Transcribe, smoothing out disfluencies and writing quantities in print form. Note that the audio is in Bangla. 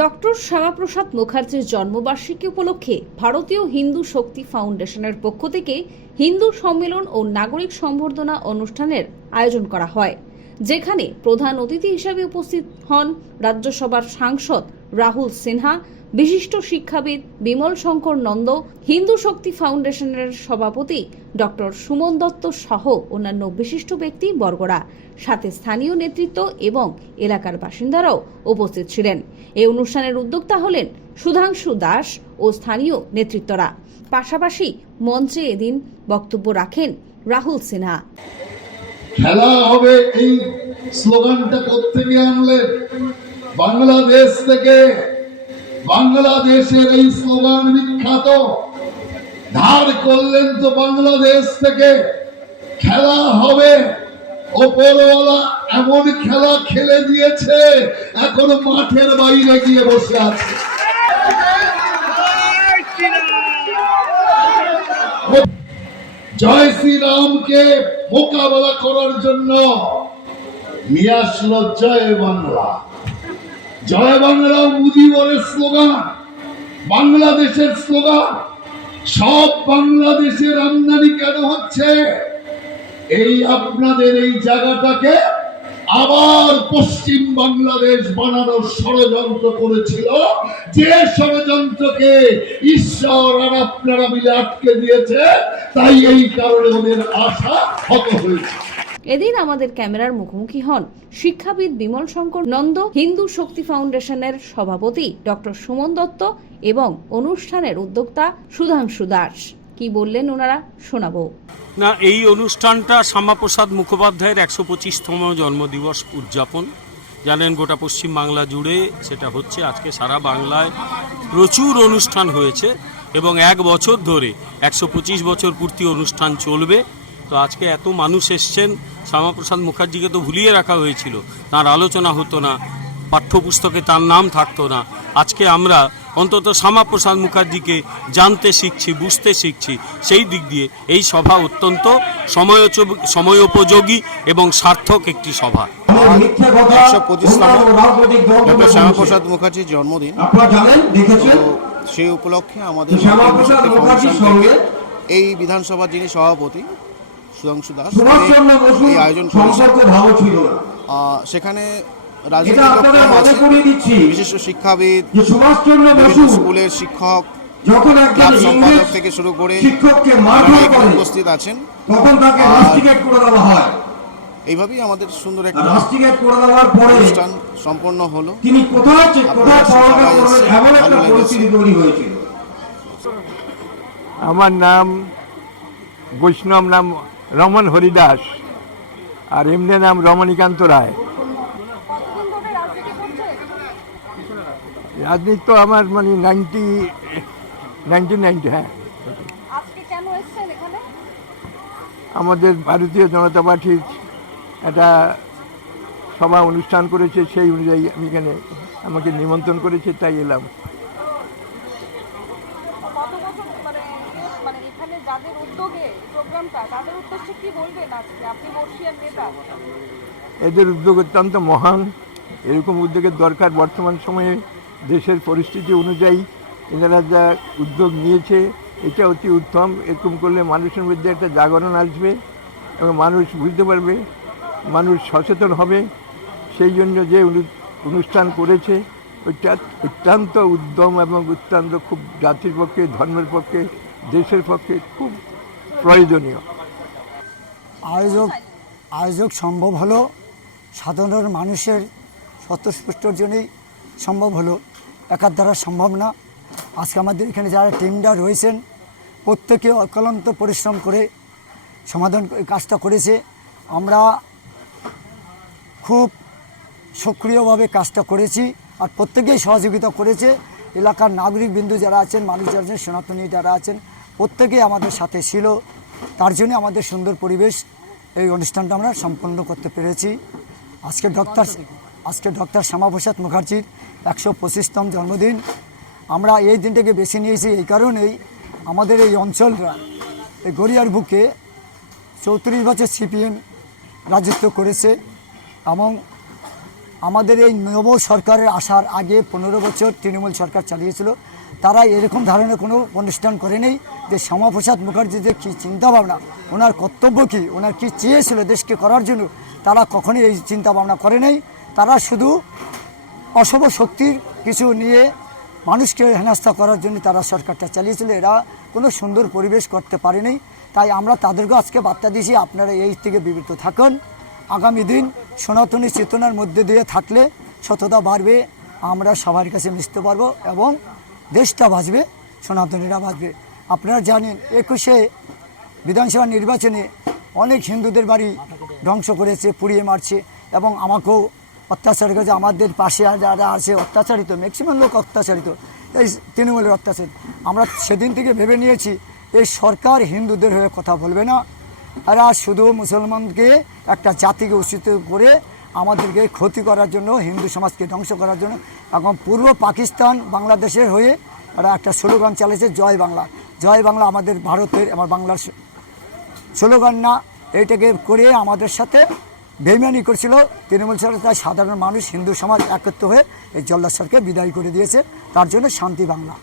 ডক্টর শ্যামাপ্রসাদ মুখার্জির জন্মবার্ষিকী উপলক্ষে ভারতীয় হিন্দু শক্তি ফাউন্ডেশনের পক্ষ থেকে হিন্দু সম্মেলন ও নাগরিক সম্বর্ধনা অনুষ্ঠানের আয়োজন করা হয়, যেখানে প্রধান অতিথি হিসেবে উপস্থিত হন রাজ্যসভার সাংসদ রাহুল সিনহা, বিশিষ্ট শিক্ষাবিদ বিমল শঙ্কর নন্দ, হিন্দু শক্তি ফাউন্ডেশনের সভাপতি ডক্টর সুমন দত্ত সহ অন্যান্য বিশিষ্ট ব্যক্তি বর্গরা, সাথে স্থানীয় নেতৃত্ব এবং এলাকার বাসিন্দারাও উপস্থিত ছিলেন। এই অনুষ্ঠানের উদ্যোক্তা হলেন সুধাংশু দাস ও স্থানীয় নেতৃত্বরা। পাশাপাশি মঞ্চে এদিন বক্তব্য রাখেন রাহুল সিনহা। খেলা হবে এই স্লোগানটা কোত্থেকে আনলেন? বাংলাদেশ থেকে। বাংলাদেশের এই স্লোগান বিখ্যাত, ধার করলেন তো বাংলাদেশ থেকে। খেলা হবে, ওপরওয়ালা এমন খেলা খেলে দিয়েছে, এখন মাঠের বাইরে গিয়ে বসে আছে। জয় শ্রীরামকে মোকাবেলা করার জন্য নিয়ে আসলো জয় বাংলা। জয় বাংলা মুজিবরের স্লোগান, বাংলাদেশের স্লোগান। সব বাংলাদেশের আমদানি কেন হচ্ছে? এই আপনাদের এই জায়গাটাকে আবার পশ্চিম বাংলাদেশ বানানোর ষড়যন্ত্র করেছিল, যে ষড়যন্ত্রকে ঈশ্বর আর আপনারা মিলে আটকে দিয়েছে। তাই এই কারণে ওদের আশা হত হয়েছে। এদিন আমাদের ক্যামেরার মুখোমুখি হন শিক্ষাবিদ বিমল শঙ্কর নন্দ, হিন্দু শক্তি ফাউন্ডেশনের সভাপতি ডক্টর সুমন দত্ত এবং অনুষ্ঠানের উদ্যোক্তা সুধাংশু দাস। কি বললেন ওনারা শোনাবো। না, এই অনুষ্ঠানটা শ্যামাপ্রসাদ মুখোপাধ্যায়ের 125তম জন্মদিবস উদযাপন। জানেন গোটা পশ্চিম বাংলা জুড়ে সেটা হচ্ছে। আজকে সারা বাংলায় প্রচুর অনুষ্ঠান হয়েছে এবং 1 বছর ধরে 125 বছর পূর্তি অনুষ্ঠান চলবে। তো আজকে এত মানুষ এসছেন। শ্যামাপ্রসাদ মুখার্জিকে তো ভুলিয়ে রাখা হয়েছিল, তার আলোচনা হতো না, পাঠ্যপুস্তকে তার নাম থাকতো না। আজকে আমরা অন্তত শ্যামাপ্রসাদ মুখার্জিকে জানতে শিখছি, বুঝতে শিখছি। সেই দিক দিয়ে এই সভা অত্যন্ত সময়োপযোগী এবং সার্থক একটি সভা। 125তম ডক্টর শ্যামাপ্রসাদ মুখার্জির জন্মদিন, সেই উপলক্ষে আমাদের এই বিধানসভার যিনি সভাপতি সুধাংশু দাস এই আয়োজন করেছেন। সেখানে বিশিষ্ট শিক্ষাবিদ, স্কুলের শিক্ষক, ক্লাব সম্পাদক থেকে শুরু করে উপস্থিত আছেন। এইভাবেই আমাদের সুন্দর একটা অনুষ্ঠান সম্পন্ন হলো। আমার নাম বৈষ্ণব নাম রমন হরিদাস, আর এমনি নাম রমণীকান্ত রায়। রাজনীতি তো আমার মানে 1990। হ্যাঁ, আমাদের ভারতীয় জনতা পার্টির একটা সভা অনুষ্ঠান করেছে, সেই অনুযায়ী আমি এখানে আমাকে নিমন্ত্রণ করেছে, তাই এলাম। এদের উদ্যোগ অত্যন্ত মহান। এরকম উদ্যোগের দরকার বর্তমান সময়ে। দেশের পরিস্থিতি অনুযায়ী এনারা যা উদ্যোগ নিয়েছে এটা অতি উত্তম। এরকম করলে মানুষের মধ্যে একটা জাগরণ আসবে এবং মানুষ বুঝতে পারবে, মানুষ সচেতন হবে। সেই জন্য যে অনুষ্ঠান করেছে ওইটা অত্যন্ত উদ্যম এবং অত্যন্ত খুব জাতির পক্ষে, ধর্মের পক্ষে, দেশের পক্ষে খুব প্রয়োজনীয়। আয়োজক সম্ভব হলো সাধারণ মানুষের স্বতঃস্ফূর্তর জন্যই সম্ভব হলো, একার দ্বারা সম্ভব না। আজকে আমাদের এখানে যারা টিমটা রয়েছেন প্রত্যেকে অক্লান্ত পরিশ্রম করে সমাধান কাজটা করেছে। আমরা খুব সক্রিয়ভাবে কাজটা করেছি আর প্রত্যেকেই সহযোগিতা করেছে। এলাকার নাগরিকবৃন্দু যারা আছেন, মানুষ যারা আছেন, সনাতনী যারা আছেন, প্রত্যেকেই আমাদের সাথে ছিল। তার জন্য আমাদের সুন্দর পরিবেশ, এই অনুষ্ঠানটা আমরা সম্পন্ন করতে পেরেছি। আজকে ডক্টর শ্যামাপ্রসাদ মুখার্জির 125তম জন্মদিন। আমরা এই দিনটাকে বেছে নিয়েছি এই কারণেই, আমাদের এই অঞ্চলটা এই গড়িয়ার বুকে 34 বছর সিপিএম রাজত্ব করেছে এবং আমাদের এই নব সরকারের আসার আগে 15 বছর তৃণমূল সরকার চালিয়েছিল, তারা এরকম ধরনের কোনো অনুষ্ঠান করেনি যে শ্যামাপ্রসাদ মুখার্জিদের কী চিন্তাভাবনা, ওনার কর্তব্য কী, ওনার কী চেয়েছিল দেশকে করার জন্য, তারা কখনোই এই চিন্তাভাবনা করে নেই। তারা শুধু অশুভ শক্তির কিছু নিয়ে মানুষকে হেনস্থা করার জন্য তারা সরকারটা চালিয়েছিল। এরা কোনো সুন্দর পরিবেশ করতে পারেনি। তাই আমরা তাদেরকে আজকে বার্তা দিয়েছি, আপনারা এই থেকে বিরত থাকুন। আগামী দিন সনাতনী চেতনার মধ্যে দিয়ে থাকলে সততা বাড়বে, আমরা সবার কাছে মিশতে পারবো এবং দেশটা বাঁচবে, সনাতনীরা বাঁচবে। আপনারা জানেন 21শে বিধানসভা নির্বাচনে অনেক হিন্দুদের বাড়ি ধ্বংস করেছে, পুড়িয়ে মারছে এবং আমাকেও অত্যাচার করেছে। আমাদের পাশে যারা আছে অত্যাচারিত, ম্যাক্সিমাম লোক অত্যাচারিত, এই তৃণমূলের অত্যাচার। আমরা সেদিন থেকে ভেবে নিয়েছি এই সরকার হিন্দুদের হয়ে কথা বলবে না, এরা শুধু মুসলমানকে একটা জাতিকে উচিত করে আমাদেরকে ক্ষতি করার জন্য, হিন্দু সমাজকে ধ্বংস করার জন্য এখন পূর্ব পাকিস্তান বাংলাদেশের হয়ে এরা একটা স্লোগান চালিয়েছে, জয় বাংলা। জয় বাংলা আমাদের ভারতের, আমার বাংলার স্লোগান না, এইটাকে করে আমাদের সাথে বেইমানি করছিল তৃণমূল সরকার। তাই সাধারণ মানুষ, হিন্দু সমাজ একত্র হয়ে এই জল্লাদ সরকারকে বিদায় করে দিয়েছে। তার জন্য শান্তি বাংলা।